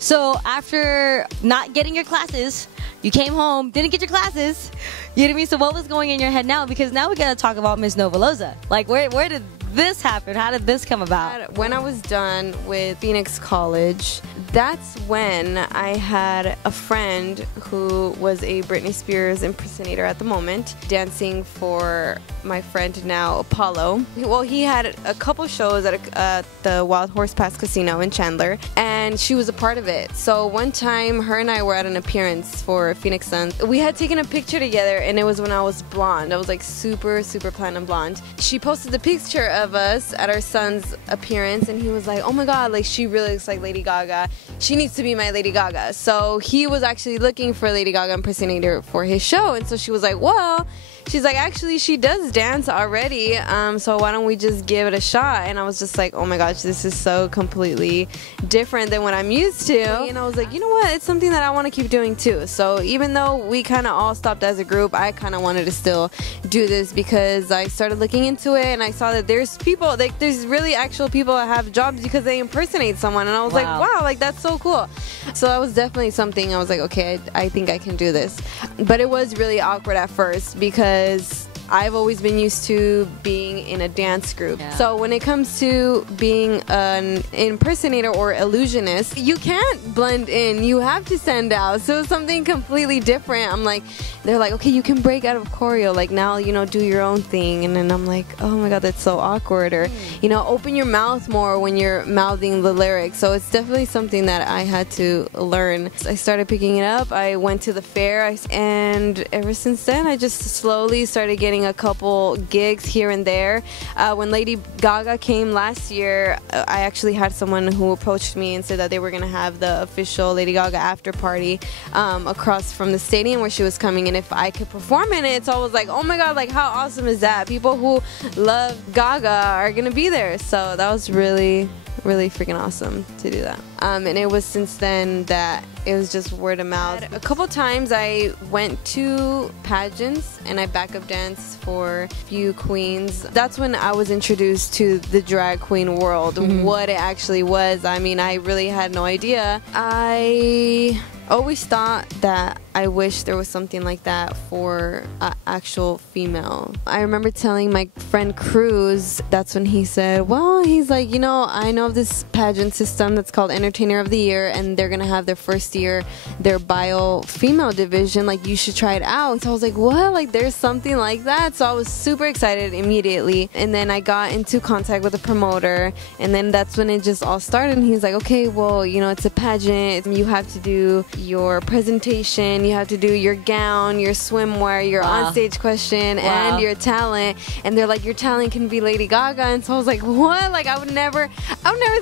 So after not getting your classes, you came home, didn't get your classes. You know what I mean? So what was going in your head now? Because now we gotta talk about Miss Nova Loza. Like, where did this happen? How did this come about? When I was done with Phoenix College, that's when I had a friend who was a Britney Spears impersonator at the moment, dancing for my friend now, Apollo. Well, he had a couple shows at the Wild Horse Pass Casino in Chandler, and she was a part of it. So one time, her and I were at an appearance for Phoenix Suns. We had taken a picture together, and it was when I was blonde. I was like super platinum blonde. She posted the picture of us at our son's appearance, and he was like, oh my god, like she really looks like Lady Gaga. She needs to be my Lady Gaga. So he was actually looking for a Lady Gaga impersonator for his show, and so she was like, well, she's like, actually, she does dance already, so why don't we just give it a shot? And I was just like, oh my gosh, this is so completely different than what I'm used to. And I was like, you know what? It's something that I want to keep doing too. So even though we kind of all stopped as a group, I kind of wanted to still do this because I started looking into it and I saw that there's people, like there's really actual people that have jobs because they impersonate someone. And I was like, wow, like that's so cool. So that was definitely something I was like, okay, I think I can do this. But it was really awkward at first because I've always been used to being in a dance group. Yeah. So when it comes to being an impersonator or illusionist, you can't blend in. You have to stand out. So it's something completely different. I'm like, they're like, okay, you can break out of choreo. Like now, you know, do your own thing. And then I'm like, oh my God, that's so awkward. Or, you know, open your mouth more when you're mouthing the lyrics. So it's definitely something that I had to learn. I started picking it up. I went to the fair, and ever since then, I just slowly started getting a couple gigs here and there. When Lady Gaga came last year, I actually had someone who approached me and said that they were going to have the official Lady Gaga after party across from the stadium where she was coming, and if I could perform in it. So I was like, oh my God, like how awesome is that? People who love Gaga are going to be there. So that was really freaking awesome to do that. And it was since then that it was just word of mouth. A couple times I went to pageants and I backup danced for a few queens. That's when I was introduced to the drag queen world, what it actually was. I mean, I really had no idea. I always thought that I wish there was something like that for an actual female. I remember telling my friend Cruz, that's when he said, well, he's like, you know, I know of this pageant system that's called Entertainer of the Year, and they're gonna have their first year, their bio female division, like you should try it out. So I was like, what? Like there's something like that? So I was super excited immediately. And then I got into contact with the promoter, and then that's when it just all started. And he's like, okay, well, you know, it's a pageant. You have to do your presentation, you have to do your gown, your swimwear, your onstage question, and your talent. And they're like, your talent can be Lady Gaga. And so I was like, what? Like I would never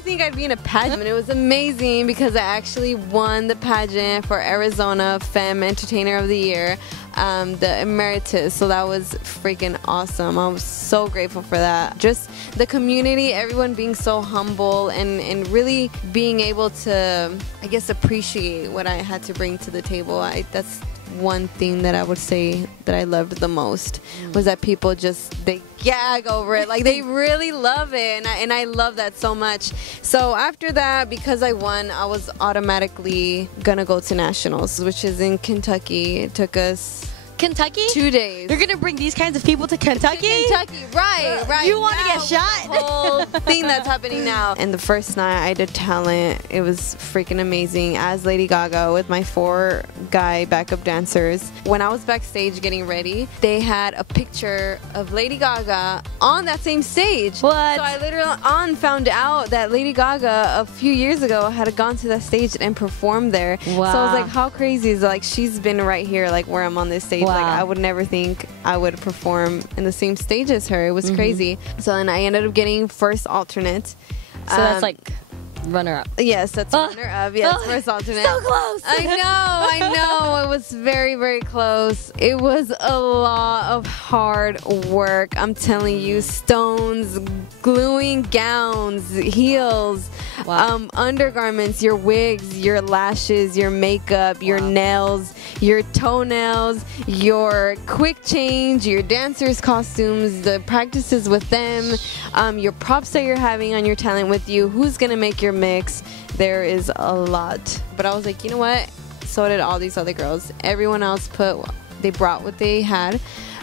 think I'd be in a pageant. And it was amazing because I actually won the pageant for Arizona Femme Entertainer of the Year, the Emeritus. So that was freaking awesome. I was so grateful for that. Just the community, everyone being so humble and really being able to, I guess, appreciate what I had to bring to the table. That's one thing that I would say that I loved the most, was that people just, they gag over it. Like they really love it, and I love that so much. So after that, because I won, I was automatically gonna go to nationals, which is in Kentucky. It took us Kentucky? 2 days. You're gonna bring these kinds of people to Kentucky? Kentucky, right. You want to get shot? The whole thing that's happening now. And the first night I did talent. It was freaking amazing as Lady Gaga with my 4 guy backup dancers. When I was backstage getting ready, they had a picture of Lady Gaga on that same stage. What? So I literally found out that Lady Gaga a few years ago had gone to that stage and performed there. Wow. So I was like, how crazy is it? Like she's been right here, like where I'm on this stage. Wow. Like I would never think I would perform in the same stage as her. It was crazy. So then I ended up getting first alternate. So that's like runner-up. Yes, that's runner-up. Yes, first alternate. So close. I know. It was very close. It was a lot of hard work. I'm telling you, stones, gluing gowns, heels, Wow. Undergarments, your wigs, your lashes, your makeup, your nails, your toenails, your quick change, your dancers' costumes, the practices with them, your props that you're having on your talent with you, who's going to make your mix. There is a lot. But I was like, you know what? So did all these other girls. Everyone else they brought what they had.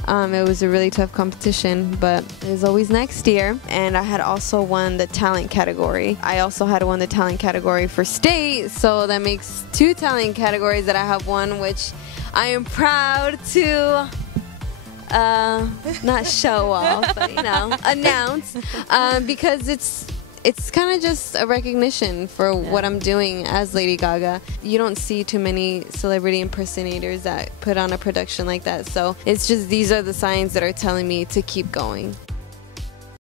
It was a really tough competition, but there's always next year. And I had also won the talent category. I also had won the talent category for state, so that makes 2 talent categories that I have won, which I am proud to not show off, but announce, because it's kind of just a recognition for what I'm doing as Lady Gaga. You don't see too many celebrity impersonators that put on a production like that. So it's just, these are the signs that are telling me to keep going.